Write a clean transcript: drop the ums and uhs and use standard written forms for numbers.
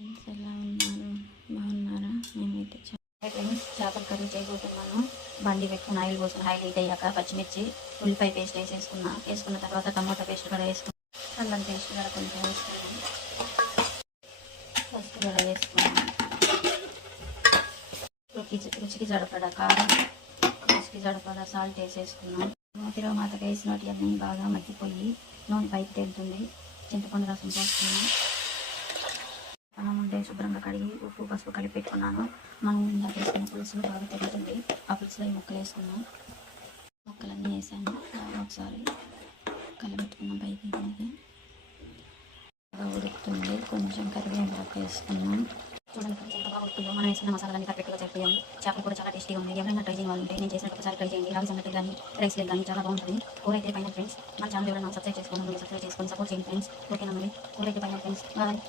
Friends ఎలా ఉన్నారు? బాగున్నారా? మేమైతే ఫ్రెండ్స్ చేపల కర్రీ చేయబోతున్నాను. బండి పెట్టుకుని ఆయిల్ పోసుకుని ఆయిల్ హీట్ అయ్యాక పచ్చిమిర్చి ఉల్లిపాయ పేస్ట్ వేసుకున్న తర్వాత టమాటా పేస్ట్ కూడా వేసుకున్నాను. అల్లం పేస్ట్ కూడా కొంచెం వేసుకున్నాను. పసుపు కూడా వేసుకున్నాను. రుచికి సరిపడా కారం, రుచికి సరిపడా సాల్ట్ వేసేసుకున్నాను. తిరగమాతకు వేసినట్టు అన్నీ బాగా మగ్గిపోయి నూనె పైకి తేలుతుంది. చింతపండు రసం పోసుకున్నాను. మనం ముందే శుభ్రంగా కడిగి ఉప్పు పసుపు కలిపి పెట్టుకున్నాను. మనం ఇందాక వేసుకున్న పులుసులు బాగా తిరుగుతుంది. ఆ పులుసులో ఈ ముక్కలు వేసుకున్నాం. ముక్కలన్నీ వేసాను. బాగా ఒకసారి కలిపెట్టుకున్నాం. పైకి కిందకి బాగా ఉడుకుతుంది. కొంచెం కరివేపాకు వేసుకున్నాం. చూడండి కొంచెం ఎంత బాగా ఉడుకుందో. మనం వేసిన మసాలాలన్నీ పర్ఫెక్ట్గా సరిపోయాయి. చేపలు కూడా చాలా టేస్టీగా ఉంది. ఎవరైనా ట్రై చేయని వాళ్ళు ఉంటే నేను చేసినట్టు ఒకసారి ట్రై చేయండి. రాగి సంగటి కానీ రైస్ కానీ చాలా బాగుంటుంది. కూర అయితే ఫైనల్ ఫ్రెండ్స్. మన ఛానల్ ఎవరైనా సబ్స్క్రైబ్ చేసుకొని సపోర్ట్ చేయండి ఫ్రెండ్స్. ఓకేనా మరి? కూర అయితే ఫైనల్ ఫ్రెండ్స్. బాయ్.